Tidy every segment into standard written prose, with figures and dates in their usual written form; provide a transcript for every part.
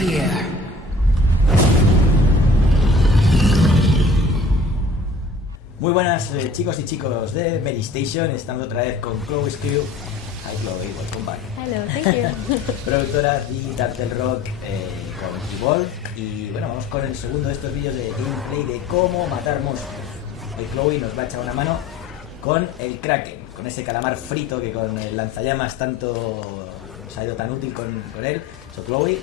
here. Muy buenas chicos y chicos de Medistation, estamos otra vez con Chloe Skew. Hi Chloe, welcome back. Hello, thank you. Productora de Turtle Rock con cuál. Y bueno, vamos con el segundo de estos vídeos de gameplay de cómo matar monstruos. Hoy Chloe nos va a echar una mano con el Kraken, con ese calamar frito que con el lanzallamas tanto nos ha ido tan útil con él. So Chloe,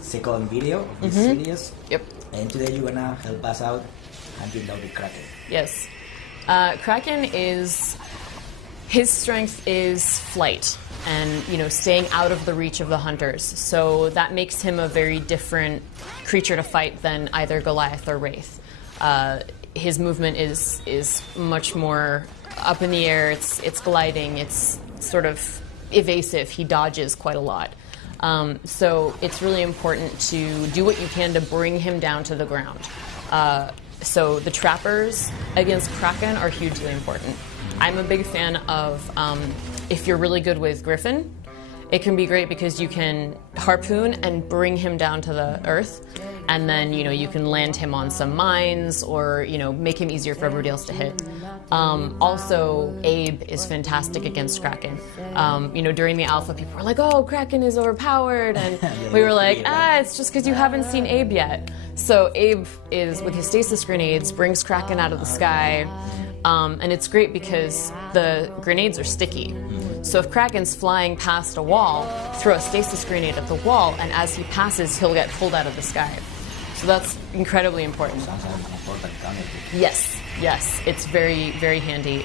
second video, this series. Yep. And today you're gonna help us out hunting down the Kraken. Yes. Kraken his strength is flight and, staying out of the reach of the hunters. So that makes him a very different creature to fight than either Goliath or Wraith. His movement is much more up in the air, it's gliding, it's sort of evasive, he dodges quite a lot. So it's really important to do what you can to bring him down to the ground. So the trappers against Kraken are hugely important. I'm a big fan of, if you're really good with Griffin, it can be great because you can harpoon and bring him down to the earth, and then you can land him on some mines or make him easier for everybody else to hit. Also, Abe is fantastic against Kraken. During the alpha, people were like, "Oh, Kraken is overpowered," and we were like, it's just because you haven't seen Abe yet. So Abe is, with his stasis grenades, brings Kraken out of the sky, and it's great because the grenades are sticky. So if Kraken's flying past a wall, throw a stasis grenade at the wall, and as he passes, he'll get pulled out of the sky. So that's incredibly important. Yes, it's very, very handy.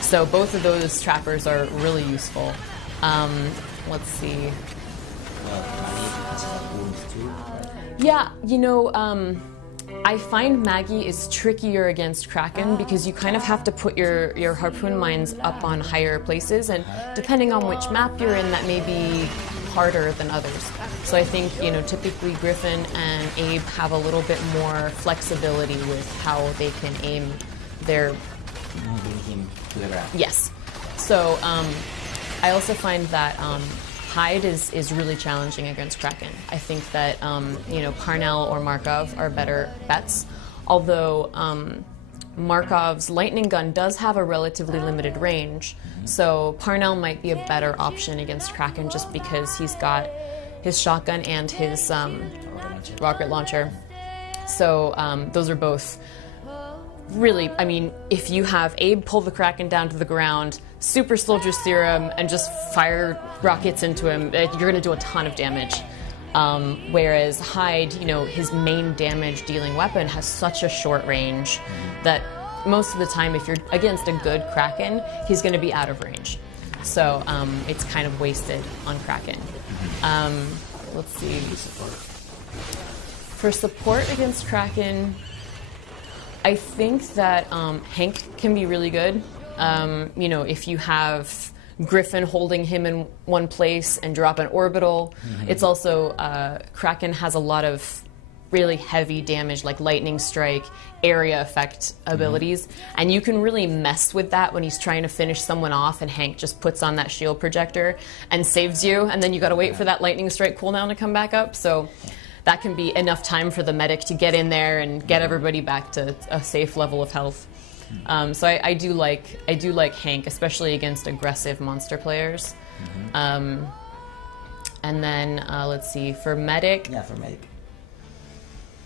So both of those trappers are really useful. Let's see. Yeah, I find Maggie is trickier against Kraken because you kind of have to put your harpoon mines up on higher places, and depending on which map you're in, that may be harder than others. So I think, typically Griffin and Abe have a little bit more flexibility with how they can aim their... Moving him to the ground. Yes. So I also find that Hyde is really challenging against Kraken. I think that, Parnell or Markov are better bets, although Markov's lightning gun does have a relatively limited range, so Parnell might be a better option against Kraken just because he's got his shotgun and his rocket launcher. So those are both really, if you have Abe pull the Kraken down to the ground, super soldier serum, and just fire rockets into him, you're going to do a ton of damage. Whereas Hyde, his main damage dealing weapon has such a short range that most of the time, if you're against a good Kraken, he's going to be out of range. So it's kind of wasted on Kraken. Let's see. For support against Kraken, I think that Hank can be really good. If you have Griffin holding him in one place and drop an orbital. It's also, Kraken has a lot of really heavy damage, like lightning strike, area effect abilities, and you can really mess with that when he's trying to finish someone off and Hank just puts on that shield projector and saves you, and then you gotta wait for that lightning strike cooldown to come back up. So that can be enough time for the medic to get in there and get everybody back to a safe level of health. So I do like Hank, especially against aggressive monster players. And then let's see, for medic. Yeah, for medic.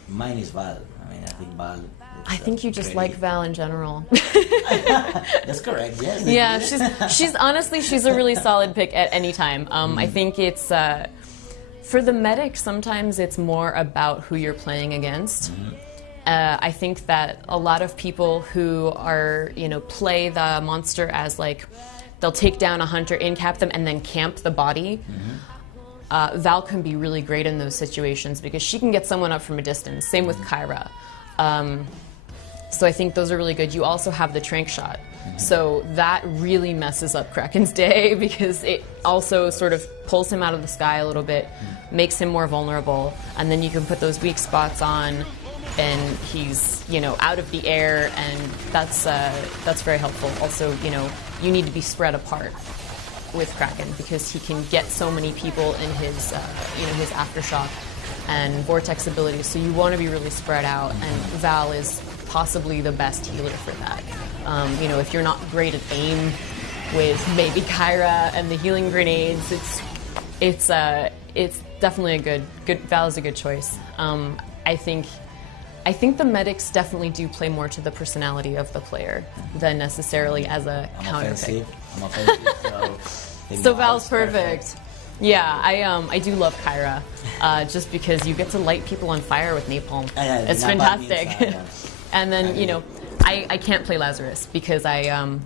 Mine is Val. I think Val. I think you just like Val in general. That's correct. Yes. Yeah, she's honestly a really solid pick at any time. I think it's for the medic. Sometimes it's more about who you're playing against. I think that a lot of people who are, play the monster as like, they'll take down a hunter, in-cap them, and then camp the body. Val can be really great in those situations because she can get someone up from a distance. Same with Kyra. So I think those are really good. You also have the trank shot. So that really messes up Kraken's day because it also sort of pulls him out of the sky a little bit, makes him more vulnerable, and then you can put those weak spots on and he's, out of the air, and that's very helpful. Also, you need to be spread apart with Kraken because he can get so many people in his, his aftershock and vortex abilities, so you want to be really spread out, and Val is possibly the best healer for that. You know, if you're not great at aim with maybe Kyra and the healing grenades, it's definitely a good Val is a good choice. I think the medics definitely do play more to the personality of the player than necessarily as a counter pick. I'm offensive, So Val's perfect. Yeah, I do love Kyra, just because you get to light people on fire with napalm. It's fantastic. And then, you know, I can't play Lazarus because I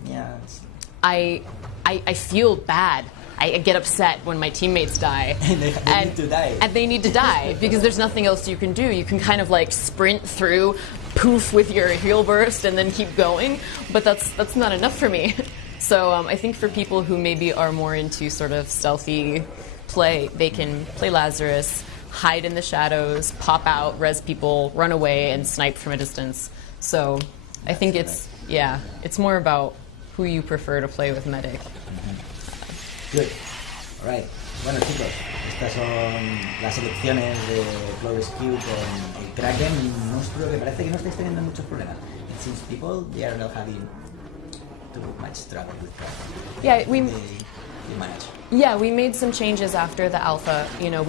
feel bad. I get upset when my teammates die. They need to die. And they need to die because there's nothing else you can do. You can kind of like sprint through, poof with your heal burst, and then keep going. But that's not enough for me. So I think for people who maybe are more into sort of stealthy play, they can play Lazarus, hide in the shadows, pop out, res people, run away, and snipe from a distance. So I think it's more about who you prefer to play with medic. Good. Alright. Bueno, chicos, estas son las elecciones de Skew con el Kraken, un monstruo que parece que no estáis teniendo muchos problemas. It seems people, they are not having too much trouble with Kraken. Yeah, they manage. Yeah, we made some changes after the alpha. You know,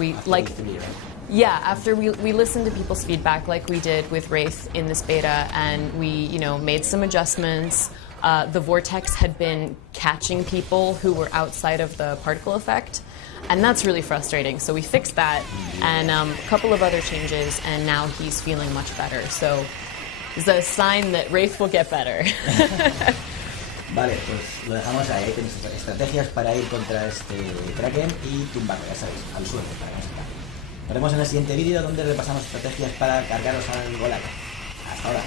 after we listened to people's feedback like we did with Wraith in this beta, and we, you know, made some adjustments. The vortex had been catching people who were outside of the particle effect, and that's really frustrating. So we fixed that, and a couple of other changes, and now he's feeling much better. So it's a sign that Wraith will get better. Vale, pues lo dejamos ahí. Ahí tenéis estrategias para ir contra este Kraken y tumbarlo, ya sabéis, al suelo, para que no se caiga. Nos vemos en el siguiente vídeo donde repasamos estrategias para cargaros al golem. Hasta ahora.